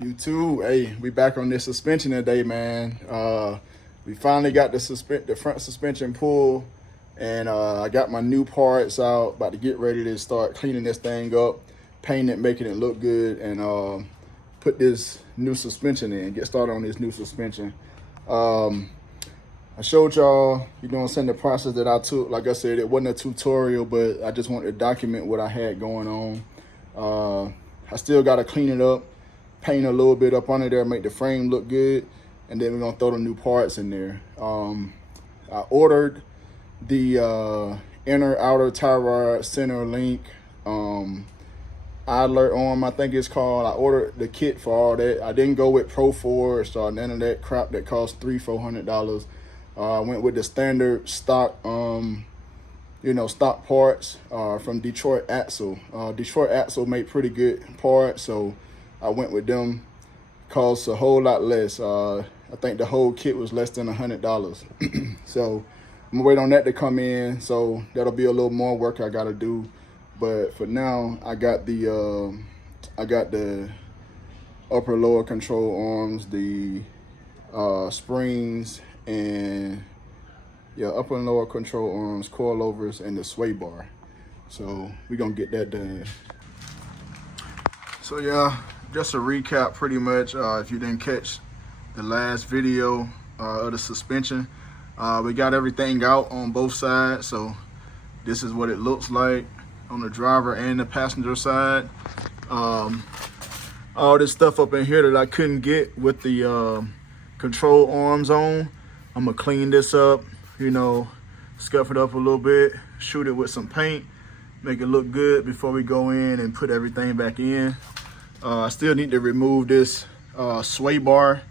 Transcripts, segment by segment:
You too. Hey, we back on this suspension today, man. We finally got the front suspension pulled, and I got my new parts out. About to get ready to start cleaning this thing up, painting it, making it look good, and put this new suspension in. Get started on this new suspension. I showed y'all, the process that I took. Like I said, it wasn't a tutorial, but I just wanted to document what I had going on. I still got to clean it up, paint a little bit up under there, make the frame look good, and then we're gonna throw the new parts in there. I ordered the inner outer tie rod center link idler arm, I think it's called. I ordered the kit for all that. I didn't go with Pro Force or none of that crap that cost $300-400. I went with the standard stock stock parts from Detroit Axle. Detroit Axle made pretty good parts, so I went with them. Cost a whole lot less. I think the whole kit was less than $100. So I'm gonna wait on that to come in. So that'll be a little more work I gotta do. But for now, I got the upper lower control arms, the springs, and upper and lower control arms, coilovers, and the sway bar. So we're gonna get that done. So yeah, just a recap pretty much. If you didn't catch the last video of the suspension, we got everything out on both sides. So this is what it looks like on the driver and the passenger side. All this stuff up in here that I couldn't get with the control arms on, I'm gonna clean this up, scuff it up a little bit, shoot it with some paint, make it look good before we go in and put everything back in. I still need to remove this sway bar,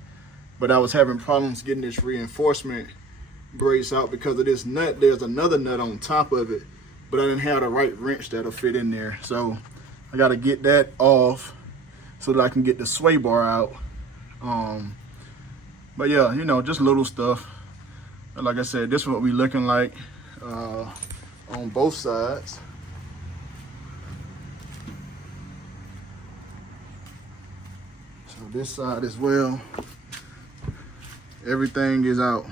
but I was having problems getting this reinforcement brace out because of this nut. There's another nut on top of it, but I didn't have the right wrench that'll fit in there. So I gotta get that off so that I can get the sway bar out. But yeah, just little stuff. Like I said, this is what we looking like on both sides. So this side as well, everything is out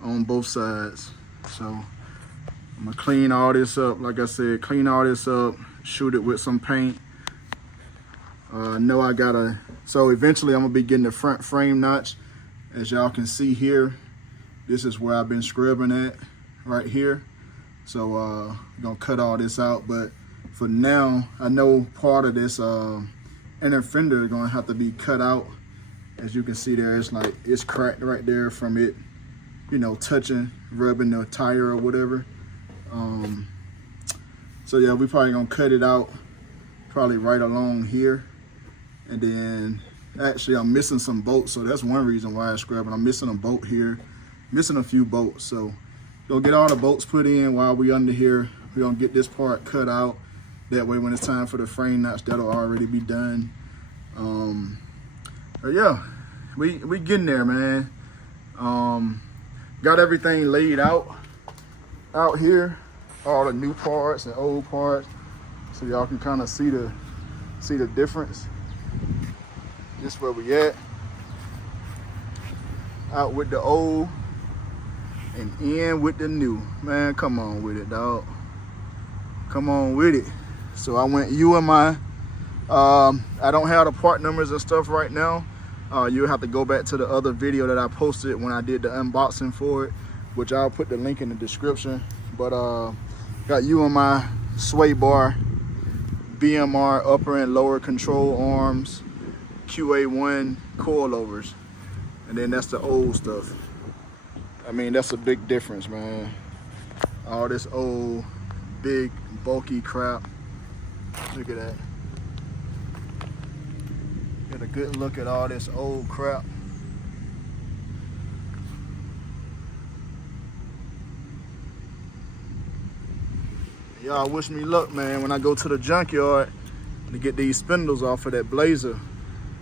on both sides. So I'm gonna clean all this up. Like I said, clean all this up, shoot it with some paint. So eventually I'm gonna be getting the front frame notch. As y'all can see here, this is where I've been scrubbing at, right here. So I'm gonna cut all this out, but for now, I know part of this inner fender is gonna have to be cut out. As you can see there, it's cracked right there from it, touching, rubbing the tire or whatever. So yeah, we probably gonna cut it out, probably right along here. And then, actually I'm missing some bolts, so that's one reason why I scrubbing. I'm missing a bolt here, missing a few bolts. So gonna get all the bolts put in while we under here. We're gonna get this part cut out. That way when it's time for the frame notch, that'll already be done. But yeah, we getting there, man. Got everything laid out here, all the new parts and old parts, so y'all can kind of see the difference. This is where we at. Out with the old and in with the new. Man, come on with it, dog. Come on with it. So I went UMI. I don't have the part numbers and stuff right now. You'll have to go back to the other video that I posted when I did the unboxing for it, which I'll put the link in the description. But got UMI sway bar, BMR upper and lower control arms, QA1 coilovers, and then that's the old stuff. I mean, that's a big difference, man. All this old, big, bulky crap. Look at that. Get a good look at all this old crap. Y'all wish me luck, man, when I go to the junkyard to get these spindles off of that Blazer.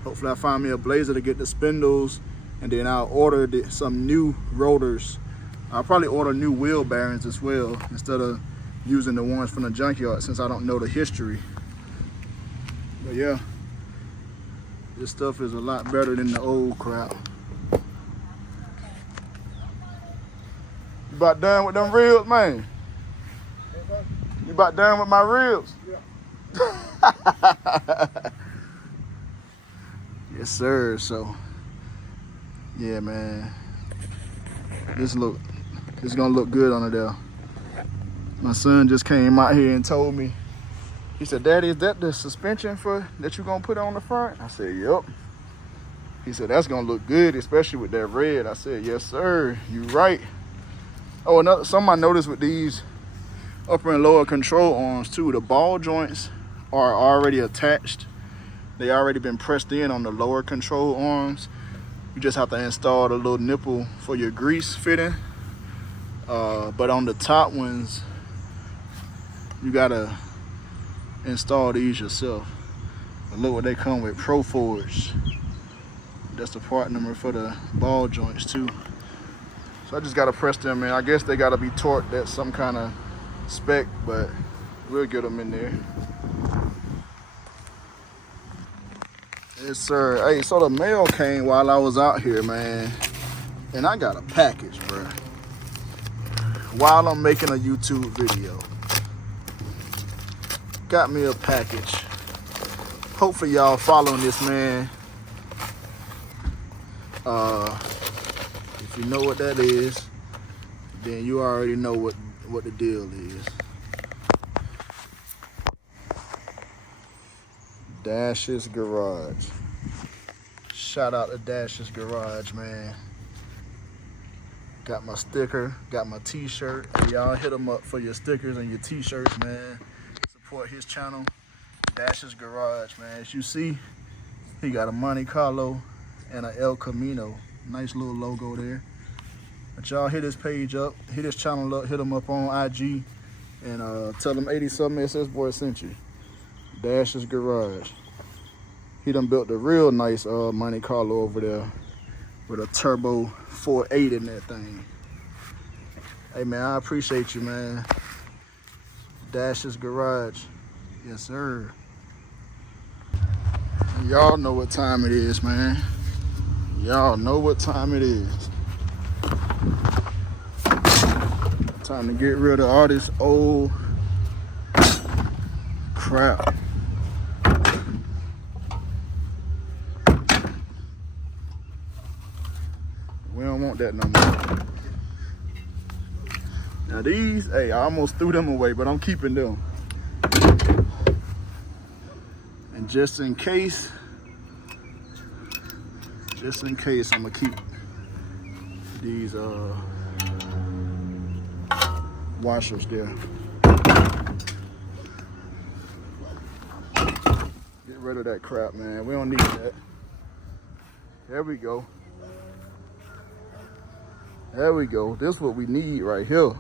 Hopefully I find me a Blazer to get the spindles, and then I'll order some new rotors. I'll probably order new wheel bearings as well, instead of using the ones from the junkyard, since I don't know the history. But yeah, This stuff is a lot better than the old crap. You about done with them ribs, man? You about done with my ribs? Yeah. Yes, sir. So, yeah, man. This gonna look good on it there. My son just came out here and told me. He said, "Daddy, is that the suspension that you gonna put on the front?" I said, "Yep." He said, "That's gonna look good, especially with that red." I said, "Yes, sir. You right." Oh, something I noticed with these upper and lower control arms too, the ball joints are already attached. They already been pressed in on the lower control arms. You just have to install the little nipple for your grease fitting. But on the top ones, you gotta install these yourself. But look what they come with, Pro Forge. That's the part number for the ball joints too. So I just gotta press them in. I guess they gotta be torqued at some kind of spec, but we'll get them in there. Yes, sir. Hey, so the mail came while I was out here, man. And I got a package, bro. While I'm making a YouTube video. Got me a package. Hopefully y'all following this, man. If you know what that is, then you already know what the deal is. Dash's Garage. Shout out to Dash's Garage, man. Got my sticker, got my t-shirt. Y'all hit him up for your stickers and your t-shirts, man. Support his channel, Dash's Garage, man. As you see, he got a Monte Carlo and a El Camino. Nice little logo there. But y'all hit his page up, hit his channel up, hit him up on IG, and tell him 80-something SS Boy sent you. Dash's Garage. He done built a real nice Monte Carlo over there with a turbo 4.8 in that thing. Hey man, I appreciate you, man. Dash's Garage. Yes, sir. Y'all know what time it is, man. Y'all know what time it is. Time to get rid of all this old crap. We don't want that no more. Now these, hey, I almost threw them away, but I'm keeping them. And just in case, I'm gonna keep these washers there. Get rid of that crap, man. We don't need that. There we go. There we go. This is what we need right here.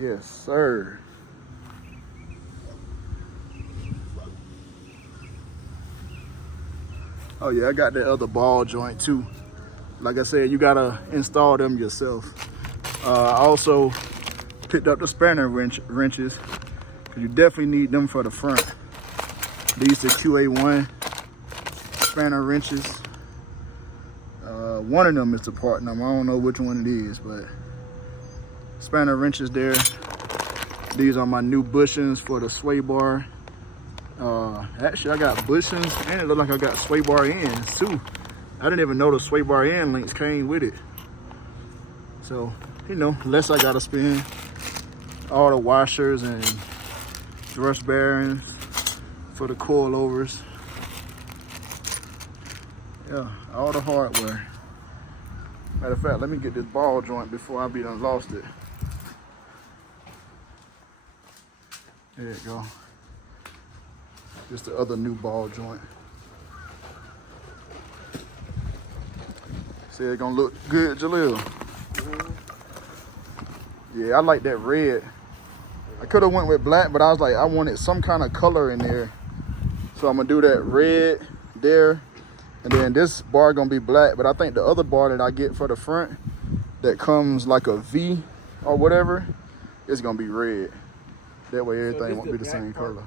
Yes, sir. Oh yeah, I got that other ball joint too. Like I said, you gotta install them yourself. I also picked up the spanner wrenches, because you definitely need them for the front. These are QA1 spanner wrenches. One of them is the part number. I don't know which one it is, but spanner wrenches there. These are my new bushings for the sway bar. Actually, I got bushings and it looked like I got sway bar ends too. I didn't even know the sway bar end links came with it. So, you know, less I gotta spend. All the washers and thrust bearings for the coilovers. Yeah, all the hardware. Matter of fact, let me get this ball joint before I be done lost it. There you go. Just the other new ball joint. See, it's gonna look good, Jalil. Yeah, I like that red. I could have went with black, but I was like, I wanted some kind of color in there. So I'm gonna do that red there. And then this bar gonna be black, but I think the other bar that I get for the front that comes like a V or whatever, is gonna be red. That way everything won't be the same color.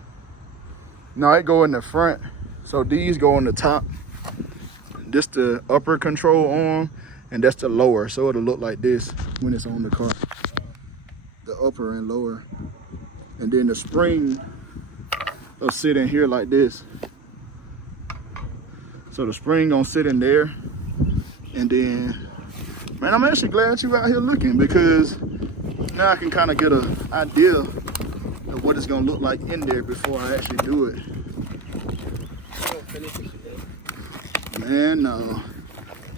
No, it go in the front So these go on the top. This the upper control arm, and that's the lower. So it'll look like this when it's on the car. The upper and lower. And then the spring will sit in here like this. So the spring gonna sit in there. And then, man, I'm actually glad you out here looking, because now I can kind of get an idea of what it's gonna look like in there before I actually do it. Man,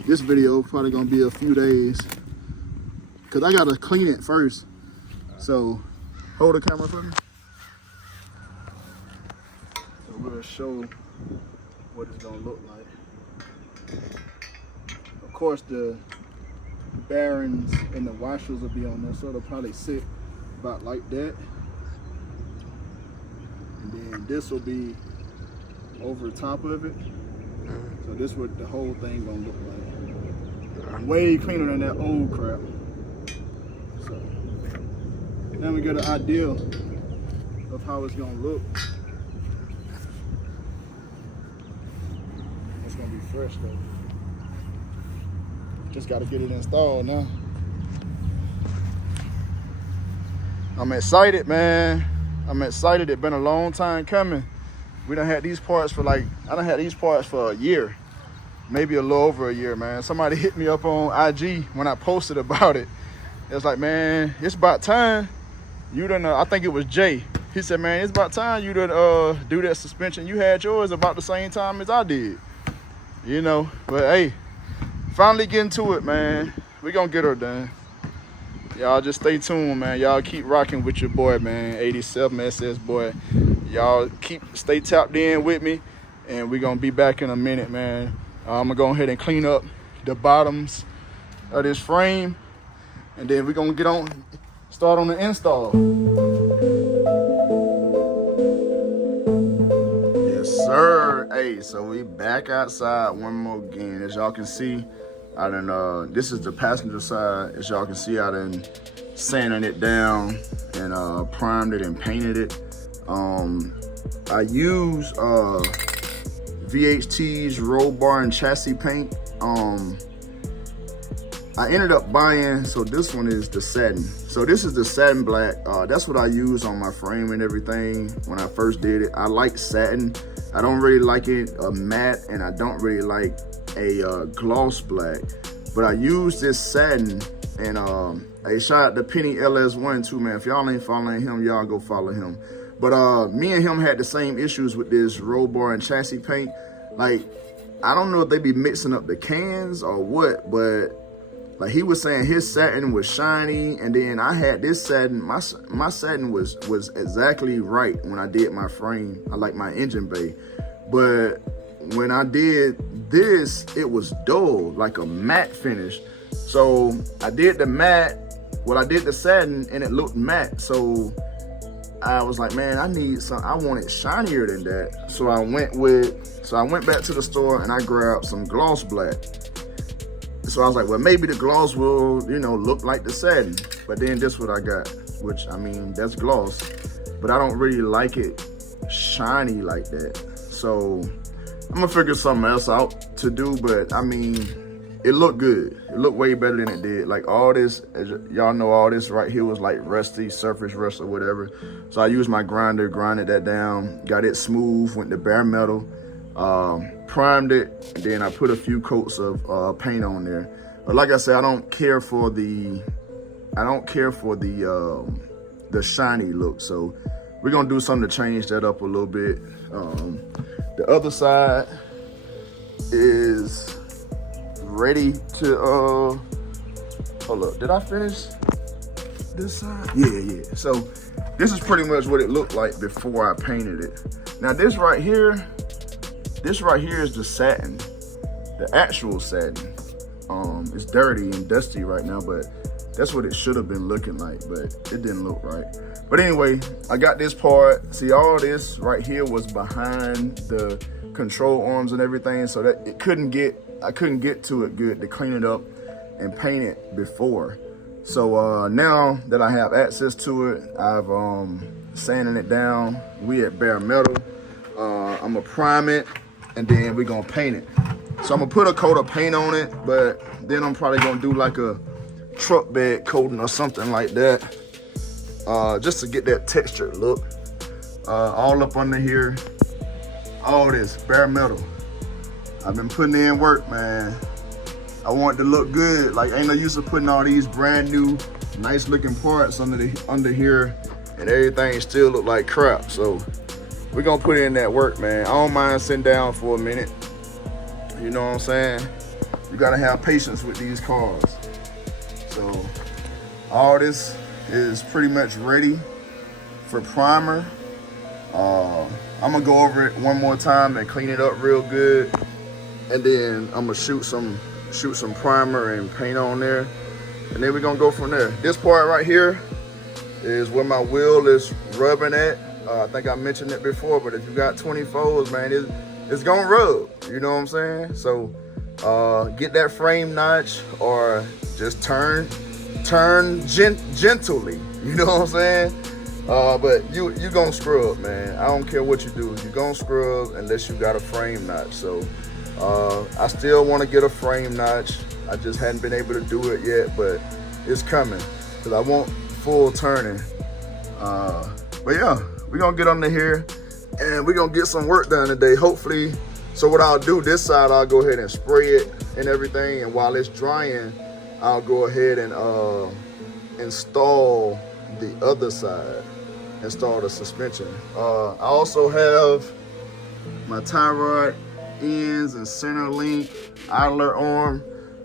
this video probably gonna be a few days, cause I gotta clean it first. So hold the camera for me. So we'll show what it's gonna look like. Of course, the bearings and the washers will be on there, so it'll probably sit about like that. And then this will be over top of it. So this is what the whole thing gonna look like. Way cleaner than that old crap. So then we get an idea of how it's gonna look. It's gonna be fresh though. Just gotta get it installed now. I'm excited, man. I'm excited. It's been a long time coming. We done had these parts for I done had these parts for a year, maybe a little over a year, man. Somebody hit me up on IG when I posted about it. It was like, man, it's about time you done, I think it was Jay. He said, man, it's about time you done do that suspension. You had yours about the same time as I did, you know. But hey, finally getting to it, man. We gonna get her done. Y'all just stay tuned, man. Y'all keep rocking with your boy, man. 87 SS boy. Y'all stay tapped in with me, and we gonna be back in a minute, man. I'm gonna go ahead and clean up the bottoms of this frame, and then we're gonna start on the install. Yes, sir. Hey, so we back outside one more again. As y'all can see, this is the passenger side. As y'all can see, I done sanded it down and primed it and painted it. I use VHT's roll bar and chassis paint. I ended up buying, so this one is the satin. So this is the satin black. That's what I use on my frame and everything when I first did it. I like satin. I don't really like it matte, and I don't really like a gloss black. But I use this satin, and hey, shout out to Penny LS1 too, man. If y'all ain't following him, y'all go follow him. But me and him had the same issues with this roll bar and chassis paint. Like, I don't know if they be mixing up the cans or what, but like he was saying his satin was shiny, and then I had this satin. My satin was exactly right when I did my frame. I like my engine bay, but when I did this, it was dull, like a matte finish. So I did the matte. Well, I did the satin, and it looked matte. So I was like, man, I want it shinier than that. So I went back to the store and I grabbed some gloss black. So I was like, well, maybe the gloss will, you know, look like the satin. But then this what I got, which, I mean, that's gloss, but I don't really like it shiny like that. So I'm gonna figure something else out to do, but I mean, it looked good. It looked way better than it did. Like all this, as y'all know, all this right here was like rusty, surface rust or whatever. So I used my grinder, grinded that down, got it smooth, went to bare metal, primed it, and then I put a few coats of paint on there. But like I said, I don't care for the shiny look. So we're gonna do something to change that up a little bit. The other side is ready to hold up, did I finish this side? Yeah. So this is pretty much what it looked like before I painted it. Now this right here is the satin, the actual satin. It's dirty and dusty right now, but that's what it should have been looking like, but it didn't look right. But anyway, I got this part. See, all this right here was behind the control arms and everything, so that I couldn't get to it good to clean it up and paint it before. So now that I have access to it, I've sanding it down. We at bare metal. I'm gonna prime it and then we're gonna paint it. So I'm gonna put a coat of paint on it, but then I'm probably gonna do like a truck bed coating or something like that, just to get that textured look. All up under here, all this bare metal. I've been putting in work, man. I want it to look good. Like, ain't no use of putting all these brand new, nice looking parts under here, and everything still look like crap. So we're gonna put in that work, man. I don't mind sitting down for a minute. You know what I'm saying? You gotta have patience with these cars. So all this is pretty much ready for primer. I'm gonna go over it one more time and clean it up real good, and then I'm gonna shoot some primer and paint on there, and then we're gonna go from there. This part right here is where my wheel is rubbing at. I think I mentioned it before, but if you got 24s, man, it's gonna rub, you know what I'm saying? So get that frame notch, or just turn gently, you know what I'm saying? But you gonna scrub, man. I don't care what you do, you gonna scrub unless you got a frame notch. So I still want to get a frame notch. I just hadn't been able to do it yet, but it's coming because I want full turning. But yeah, we're gonna get under here and we're gonna get some work done today, hopefully. So what I'll do, this side I'll go ahead and spray it and everything, and while it's drying, I'll go ahead and install the other side, install the suspension. I also have my tie rod ends and center link, idler arm.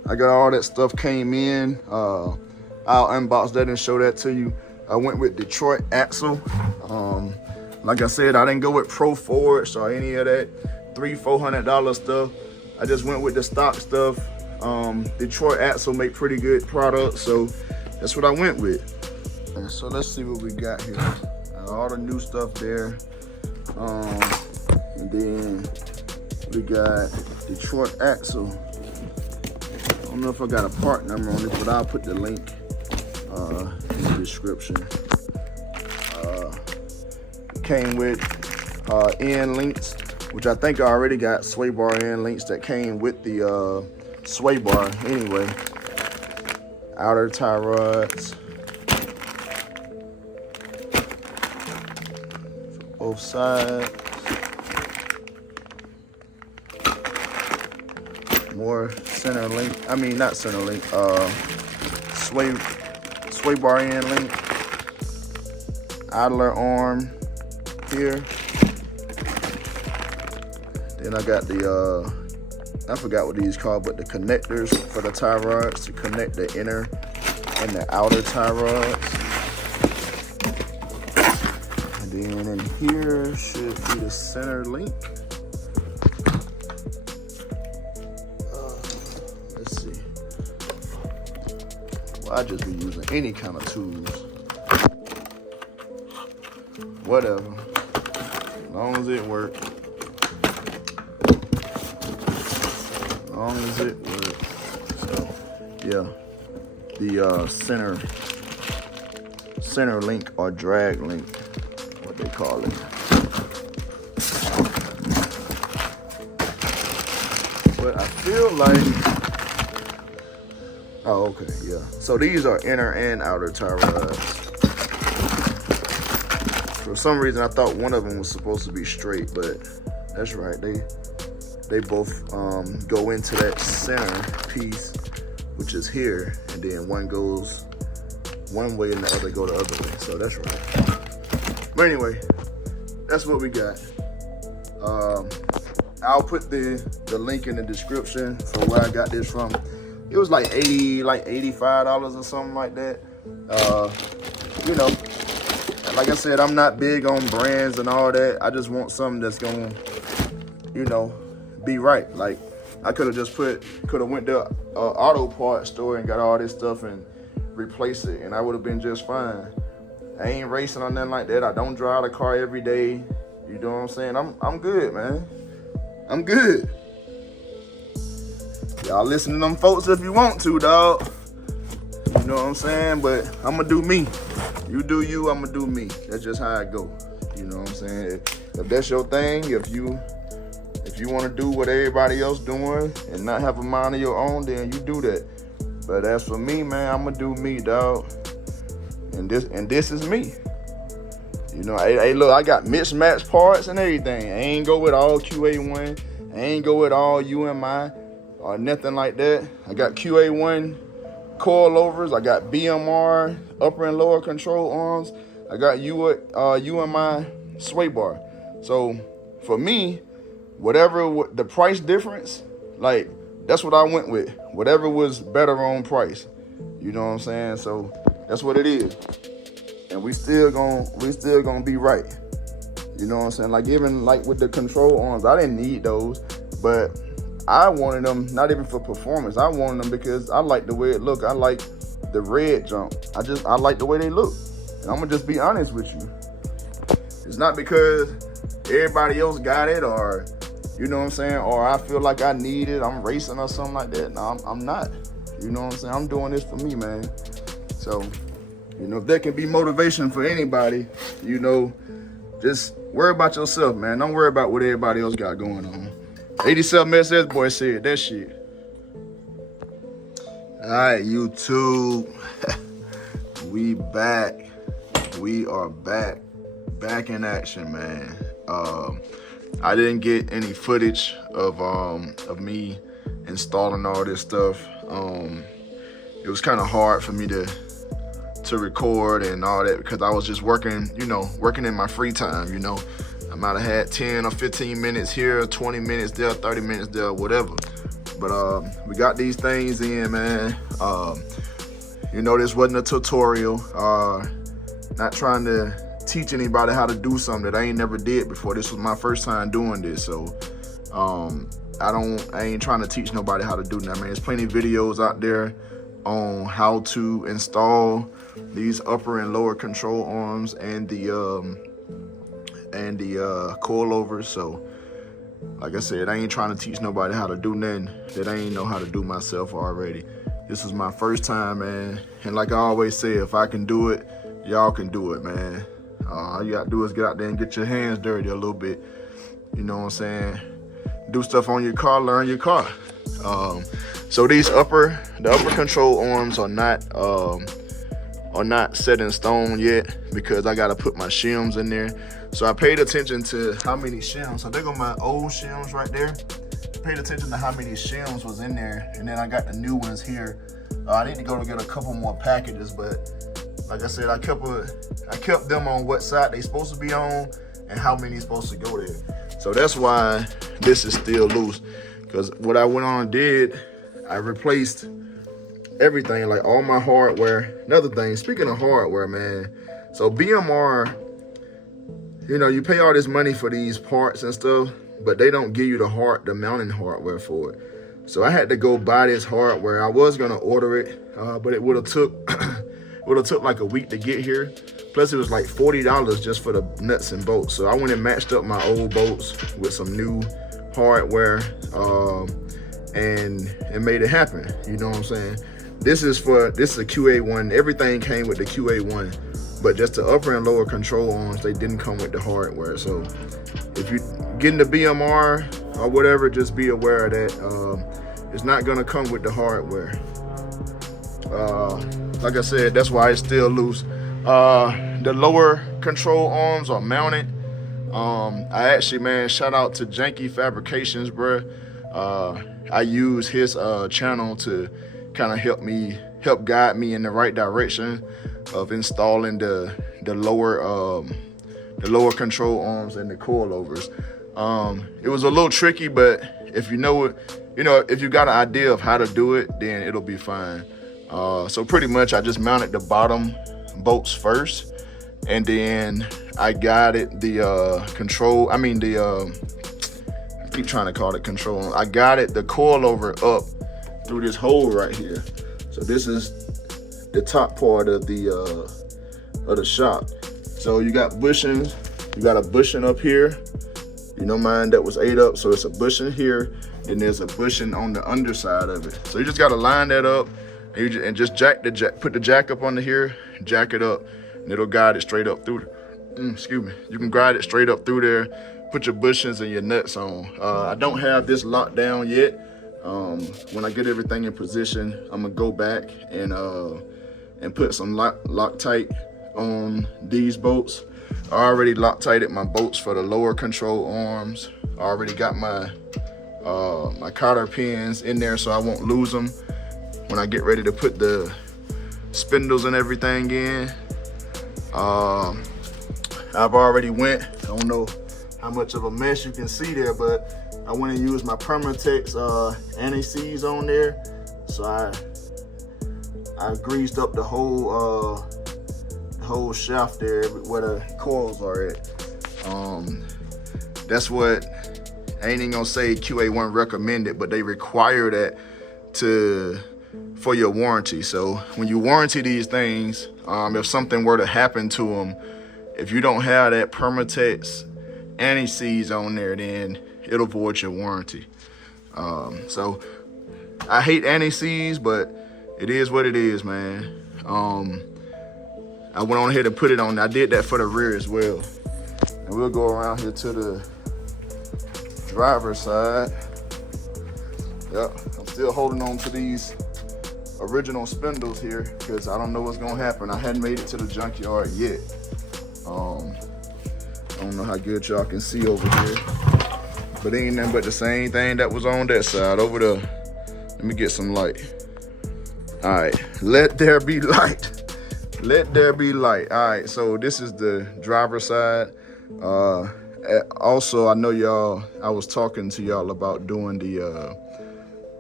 I got all that stuff came in. I'll unbox that and show that to you. I went with Detroit axle. Like I said, I didn't go with Pro Forge or any of that $300-400 stuff. I just went with the stock stuff. Detroit axle make pretty good products, so that's what I went with. So let's see what we got here. All the new stuff there. And then we got Detroit axle. I don't know if I got a part number on this, but I'll put the link in the description. Came with end links, which I think I already got sway bar end links that came with the sway bar anyway. Outer tie rods. Both sides. More center link. I mean, not center link. Sway bar end link. Idler arm here. Then I got the I forgot what these called, but the connectors for the tie rods to connect the inner and the outer tie rods. And then in here should be the center link. Let's see. Well, I just be using any kind of tools. Whatever. As long as it works. As long as it works. So, yeah. The center link or drag link, what they call it. But I feel like, oh, okay, yeah. So these are inner and outer tie rods. For some reason, I thought one of them was supposed to be straight, but that's right. They both go into that center piece, which is here, and then one goes one way and the other go the other way. So that's right. But anyway, that's what we got. I'll put the link in the description for where I got this from. It was like $85 or something like that. You know, like I said, I'm not big on brands and all that. I just want something that's gonna, you know, be right. Like, I could have went to an auto parts store and got all this stuff and replaced it, and I would have been just fine. I ain't racing or nothing like that. I don't drive the car every day. You know what I'm saying? I'm good, man. I'm good. Y'all listen to them folks if you want to, dog. You know what I'm saying? But I'm gonna do me. You do you, I'm gonna do me. That's just how I go. You know what I'm saying? If that's your thing, if you you want to do what everybody else doing and not have a mind of your own, then you do that. But as for me, man, I'm gonna do me, dog. And this is me. You know, hey, look, I got mismatched parts and everything. I ain't go with all QA1. I ain't go with all UMI or nothing like that. I got QA1 coilovers. I got BMR, upper and lower control arms. I got UMI sway bar. So for me, whatever the price difference, like, that's what I went with. Whatever was better on price. You know what I'm saying? So that's what it is. And we still gonna be right. You know what I'm saying? Like, even like with the control arms, I didn't need those, but I wanted them not even for performance. I wanted them because I like the way it look. I like the red jump. I like the way they look. And I'm gonna just be honest with you. It's not because everybody else got it, or you know what I'm saying, or I feel like I need it, I'm racing or something like that. No, I'm not. You know what I'm saying? I'm doing this for me, man. So, you know, if that can be motivation for anybody, you know, just worry about yourself, man. Don't worry about what everybody else got going on. 87SS boy said that shit. All right, YouTube. We back. We are back. Back in action, man. I didn't get any footage of me installing all this stuff. It was kind of hard for me to record and all that because I was just working, you know, working in my free time, you know. I might have had 10 or 15 minutes here, 20 minutes there, 30 minutes there, whatever. But we got these things in, man. You know, this wasn't a tutorial. Not trying to teach anybody how to do something that I ain't never did before. This was my first time doing this, so I ain't trying to teach nobody how to do that, man. There's plenty of videos out there on how to install these upper and lower control arms and the coilovers. So like I said, I ain't trying to teach nobody how to do nothing that I ain't know how to do myself already. This is my first time, man. And like I always say, if I can do it, y'all can do it, man. All you gotta do is get out there and get your hands dirty a little bit. You know what I'm saying? Do stuff on your car, learn your car. So these the upper control arms are not set in stone yet because I gotta put my shims in there. So I paid attention to how many shims. So there go my old shims right there. Paid attention to how many shims was in there, and then I got the new ones here. I need to go to get a couple more packages, but like I said, I kept them on what side they supposed to be on and how many is supposed to go there. So that's why this is still loose. Because what I went on and did, I replaced everything, like all my hardware. Another thing, speaking of hardware, man. So BMR, you know, you pay all this money for these parts and stuff, but they don't give you the mounting hardware for it. So I had to go buy this hardware. I was gonna order it, but it would have took like a week to get here. Plus it was like $40 just for the nuts and bolts. So I went and matched up my old bolts with some new hardware and made it happen. You know what I'm saying? This is a QA1. Everything came with the QA1, but just the upper and lower control arms, they didn't come with the hardware. So if you're getting the BMR or whatever, just be aware of that. It's not gonna come with the hardware. Like I said, that's why it's still loose. The lower control arms are mounted. I actually, man, shout out to Janky Fabrications, bruh. I use his channel to kind of help guide me in the right direction of installing the lower control arms and the coilovers. It was a little tricky, but if you know it, if you got an idea of how to do it, then it'll be fine. So pretty much I just mounted the bottom bolts first, and then I guided the I keep trying to call it control. I guided the coilover up through this hole right here. So this is the top part of the shop. So you got bushings, you got a bushing up here. You know, mine that was 8 up, so it's a bushing here, then there's a bushing on the underside of it. So you just gotta line that up, and just put the jack up under here, jack it up, and it'll guide it straight up through. Excuse me. You can guide it straight up through there, put your bushings and your nuts on. I don't have this locked down yet. When I get everything in position, I'm gonna go back and put some Loctite on these bolts. I already Loctited my bolts for the lower control arms. I already got my my cotter pins in there so I won't lose them when I get ready to put the spindles and everything in. I've already went, I don't know how much of a mess you can see there, but I went and used my Permatex anti-seize on there. So I greased up the whole shaft there where the coils are at. That's what, I ain't even gonna say QA1 recommended, but they require that for your warranty. So when you warranty these things, if something were to happen to them, if you don't have that Permatex anti-seize on there, then it'll void your warranty. So I hate anti-seize, but it is what it is, man. I went on ahead and put it on. I did that for the rear as well. And we'll go around here to the driver's side. Yep, I'm still holding on to these original spindles here because I don't know what's gonna happen. I hadn't made it to the junkyard yet. I don't know how good y'all can see over here, but ain't nothing but the same thing that was on that side over there. Let me get some light. All right, let there be light. Let there be light. All right, so this is the driver's side. Also, I know y'all, I was talking to y'all about doing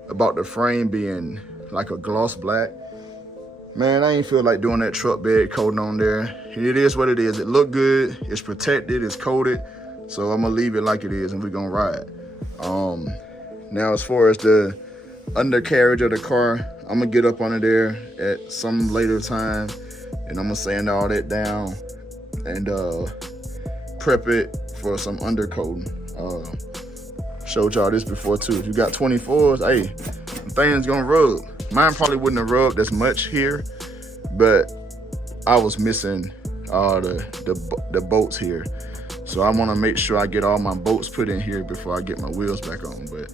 about the frame being like a gloss black. Man, I ain't feel like doing that truck bed coating on there. It is what it is. It look good, it's protected, it's coated. So I'm gonna leave it like it is and we're gonna ride. Now as far as the undercarriage of the car, I'm gonna get up under there at some later time and I'm gonna sand all that down and prep it for some undercoating. Showed y'all this before too. If you got 24s, hey, things gonna rub. Mine probably wouldn't have rubbed as much here, but I was missing the bolts here. So I wanna make sure I get all my bolts put in here before I get my wheels back on. But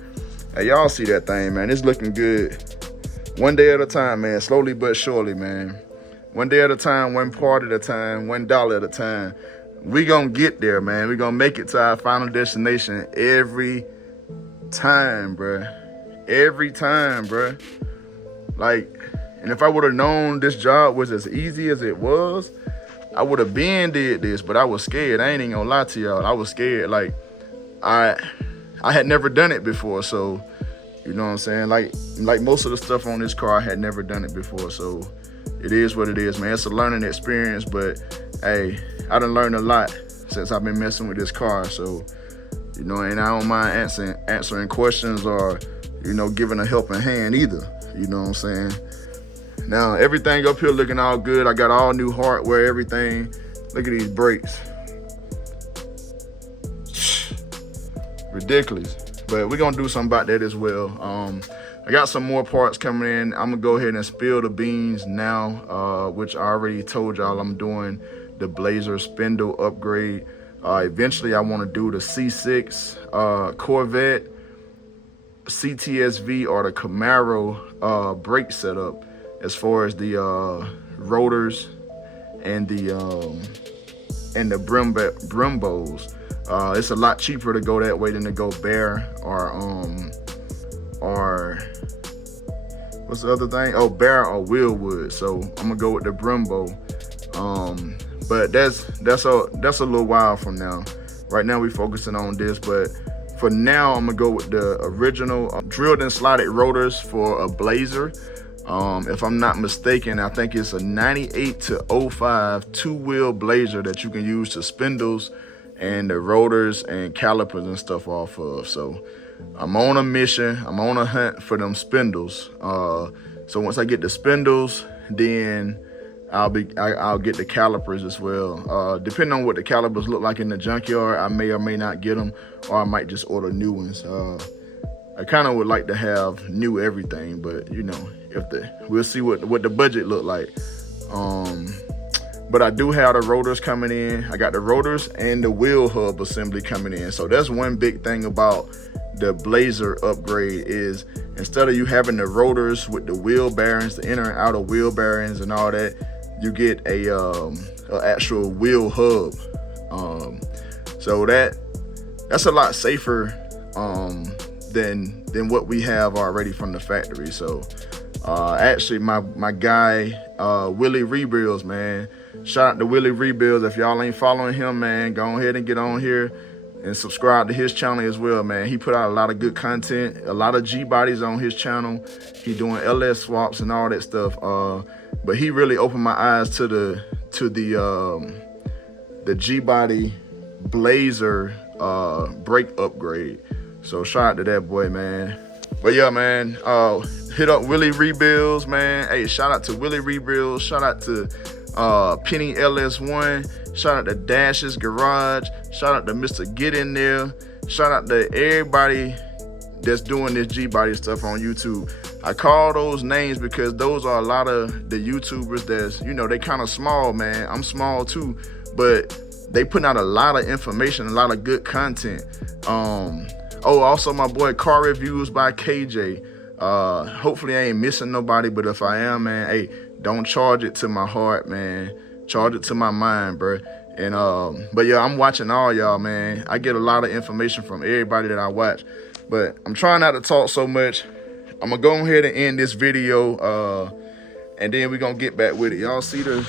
hey, y'all see that thing, man. It's looking good. One day at a time, man, slowly but surely, man. One day at a time, one part at a time, $1 at a time. We gonna get there, man. We gonna make it to our final destination every time, bruh. Every time, bruh. Like, and if I would have known this job was as easy as it was, I would have been did this, but I was scared. I ain't even gonna lie to y'all. I was scared. Like, I had never done it before, so you know what I'm saying? Like most of the stuff on this car, I had never done it before, so it is what it is, man. It's a learning experience, but hey, I done learned a lot since I've been messing with this car, so you know, and I don't mind answering questions or, you know, giving a helping hand either. You know what I'm saying? Now, everything up here looking all good. I got all new hardware, everything. Look at these brakes. Ridiculous. But we're gonna do something about that as well. I got some more parts coming in. I'm gonna go ahead and spill the beans now, which I already told y'all I'm doing the Blazer spindle upgrade. Eventually, I wanna do the C6 Corvette, CTSV, or the Camaro brake setup as far as the rotors and the Brembos. It's a lot cheaper to go that way than to go bare or what's the other thing? Oh, bare or Wheelwood. So I'm gonna go with the Brembo. But that's a little while from now. Right now we focusing on this, but for now I'm gonna go with the original drilled and slotted rotors for a Blazer. If I'm not mistaken, I think it's a 98 to 05 two-wheel Blazer that you can use the spindles and the rotors and calipers and stuff off of. So I'm on a mission. I'm on a hunt for them spindles. So once I get the spindles, then I'll get the calipers as well. Depending on what the calipers look like in the junkyard, I may or may not get them, or I might just order new ones. I kind of would like to have new everything, but you know, we'll see what the budget look like. But But I do have the rotors coming in. I got the rotors and the wheel hub assembly coming in. So that's one big thing about the Blazer upgrade is instead of you having the rotors with the wheel bearings, the inner and outer wheel bearings and all that, you get a actual wheel hub. So that's a lot safer than what we have already from the factory. So actually my guy Willie Rebuilds, man, shout out to Willie Rebuilds. If y'all ain't following him, man, go ahead and get on here and subscribe to his channel as well, man. He put out a lot of good content, a lot of G bodies on his channel. He doing LS swaps and all that stuff. But he really opened my eyes to the G body Blazer brake upgrade. So shout out to that boy, man. But yeah, man, hit up Willie Rebuilds, man. Hey, shout out to Willie Rebuilds. Shout out to Penny LS1. Shout out to Dash's Garage. Shout out to Mr. Get In There. Shout out to everybody that's doing this G-Body stuff on YouTube. I call those names because those are a lot of the YouTubers that's, you know, they kind of small, man. I'm small too, but they putting out a lot of information, a lot of good content. Oh, also my boy Car Reviews by KJ. Hopefully I ain't missing nobody, but if I am, man, hey, don't charge it to my heart, man. Charge it to my mind, bro. And but yeah, I'm watching all y'all, man. I get a lot of information from everybody that I watch, but I'm trying not to talk so much. I'm gonna go ahead and end this video, and then we're gonna get back with it. Y'all see the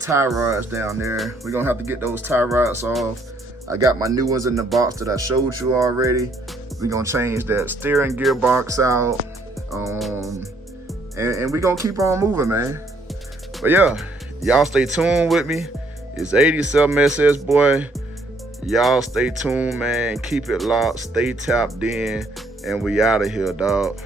tie rods down there. We're gonna have to get those tie rods off. I got my new ones in the box that I showed you already. We're gonna change that steering gearbox out, and we're gonna keep on moving, man. But yeah, y'all stay tuned with me. It's 87SS, boy. Y'all stay tuned, man. Keep it locked, stay tapped in, and we out of here, dog.